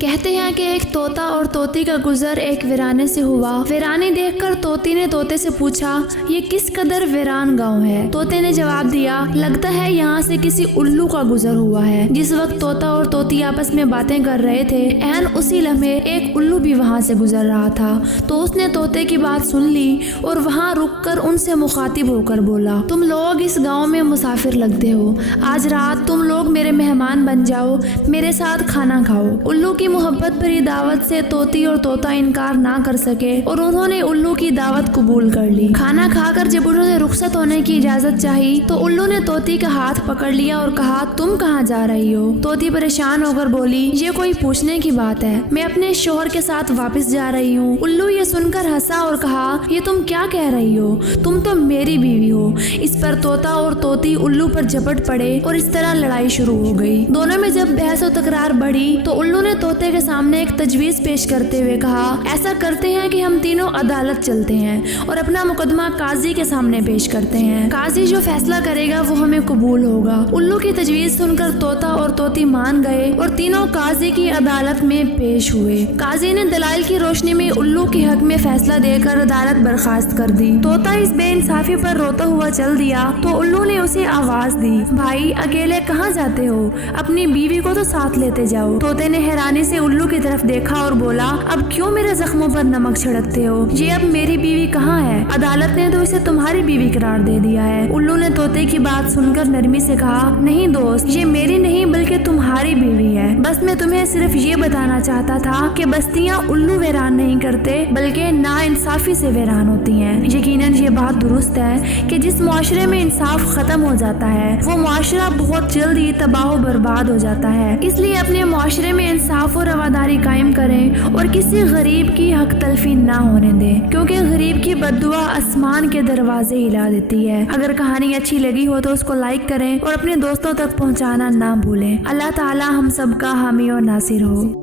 کہتے ہیں کہ ایک طوطا اور طوطی کا گزر ایک ویرانے سے ہوا۔ ویرانی دیکھ کر طوطی نے طوطے سے پوچھا، یہ کس قدر ویران گاؤں ہے؟ طوطے نے جواب دیا، لگتا ہے یہاں سے کسی الو کا گزر ہوا ہے۔ جس وقت طوطا اور طوطی آپس میں باتیں کر رہے تھے، عین اسی لمحے ایک الو بھی وہاں سے گزر رہا تھا۔ تو اس نے طوطے کی بات سن لی اور وہاں رک کر ان سے مخاطب ہو کر بولا، تم لوگ اس گاؤں میں مسافر لگتے ہو، آج رات تم لوگ میرے مہمان بن جاؤ، میرے ساتھ کھانا کھاؤ۔ الو کی محبت بھری دعوت سے طوطی اور طوطا انکار نہ کر سکے اور انہوں نے الو کی دعوت قبول کر لی۔ کھانا کھا کر جب انہوں نے رخصت ہونے کی اجازت چاہی تو الو نے طوطی کا ہاتھ پکڑ لیا اور کہا، تم کہاں جا رہی ہو؟ طوطی پریشان ہو کر بولی، یہ کوئی پوچھنے کی بات ہے، میں اپنے شوہر کے ساتھ واپس جا رہی ہوں۔ الو یہ سن کر ہنسا اور کہا، یہ تم کیا کہہ رہی ہو؟ تم تو میری بیوی ہو۔ اس پر طوطا اور طوطی الو پر جھپٹ پڑے اور اس طرح لڑائی شروع ہو گئی۔ دونوں میں جب بحث و تکرار بڑھی تو الو نے طوطے کے سامنے ایک تجویز پیش کرتے ہوئے کہا، ایسا کرتے ہیں کہ ہم تینوں عدالت چلتے ہیں اور اپنا مقدمہ قاضی کے سامنے پیش کرتے ہیں، قاضی جو فیصلہ کرے گا وہ ہمیں قبول ہوگا۔ الو کی تجویز سن کر طوطا اور طوطی مان گئے اور تینوں قاضی کی عدالت میں پیش ہوئے۔ قاضی نے دلائل کی روشنی میں الو کے حق میں فیصلہ دے کر عدالت برخاست کر دی۔ طوطا اس بے انصافی پر روتا ہوا چل دیا تو الو نے اسے آواز دی، بھائی اکیلے کہاں جاتے ہو؟ اپنی بیوی کو تو ساتھ لیتے جاؤ۔ طوطے نے حیرانی سے الو کی طرف دیکھا اور بولا، اب کیوں میرے زخموں پر نمک چھڑکتے ہو؟ یہ اب میری بیوی کہاں ہے؟ عدالت نے تو اسے تمہاری بیوی قرار دے دیا ہے۔ الو نے طوطے کی بات سن کر نرمی سے کہا، نہیں دوست، یہ میری نہیں بلکہ تمہاری بیوی ہے۔ بس میں تمہیں صرف یہ بتانا چاہتا تھا کہ بستیاں الو ویران نہیں کرتے بلکہ نا انصافی سے ویران ہوتی ہیں۔ یقیناً یہ بات درست ہے کہ جس معاشرے میں انصاف ختم ہو جاتا ہے وہ معاشرہ بہت جلد ہی تباہ و برباد ہو جاتا ہے۔ اس لیے اپنے معاشرے میں انصاف و رواداری قائم کریں اور کسی غریب کی حق تلفی نہ ہونے دیں، کیونکہ غریب کی بد دعا آسمان کے دروازے ہلا دیتی ہے۔ اگر کہانی اچھی لگی ہو تو اس کو لائک کریں اور اپنے دوستوں تک پہنچانا نہ بھولیں۔ اللہ تعالی ہم سب کا حامی و ناصر ہو۔